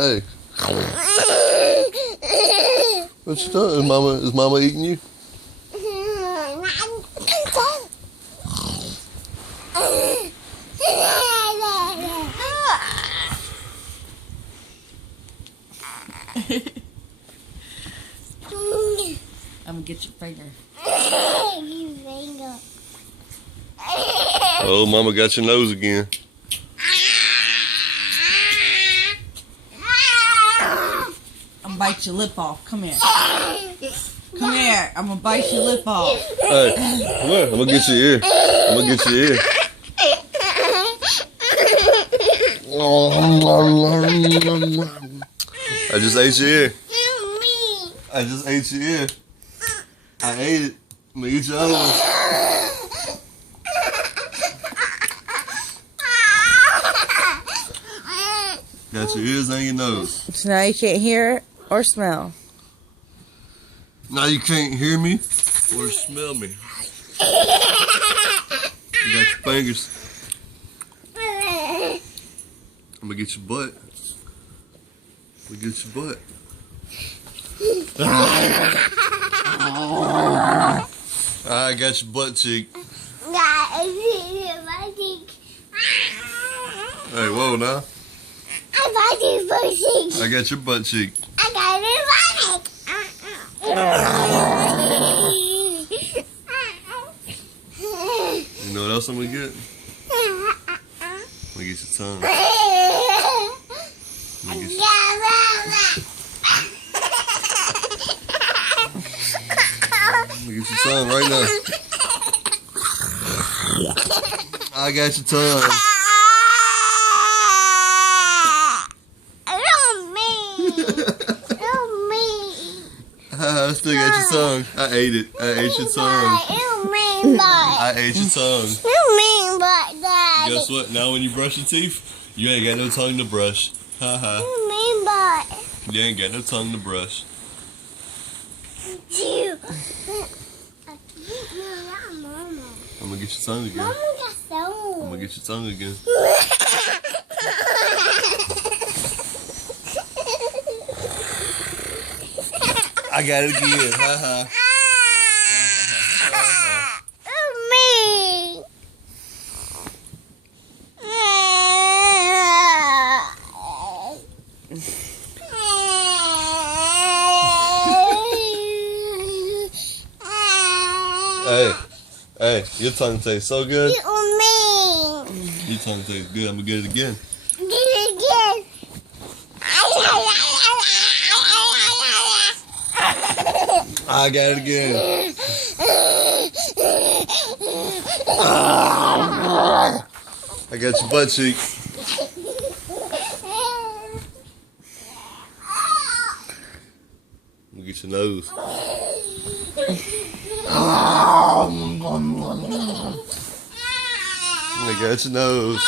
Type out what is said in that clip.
Hey. What you doing? Is mama eating you? I'm gonna get your finger. Oh, mama got your nose again. I'm gonna bite your lip off. Come here. Come here. I'm gonna bite your lip off. Hey, come here. I'm gonna get your ear. I'm gonna get your ear. I just ate your ear. I just ate your ear. I ate it. I'm gonna eat your other one. Got your ears and your nose. So now you can't hear or smell. Now you can't hear me or smell me. You got your fingers. I'm gonna get your butt. I'm gonna get your butt. I got your butt cheek. Hey, whoa now. I got your butt cheek. You know what else I'm gonna get? I'm gonna get your tongue. I'm gonna get your tongue right now. I got your tongue. I still got your tongue. I ate it. I ate your tongue. I ate your tongue. Guess what? Now when you brush your teeth, you ain't got no tongue to brush. Haha. You ain't got no tongue to brush. I'm gonna get your tongue again. I'm gonna get your tongue again. I got it again. Haha. Hey, your tongue tastes so good. Your tongue tastes good. I'm gonna get it again. I got it again. I got your butt cheek. I'm gonna get your nose. I got your nose.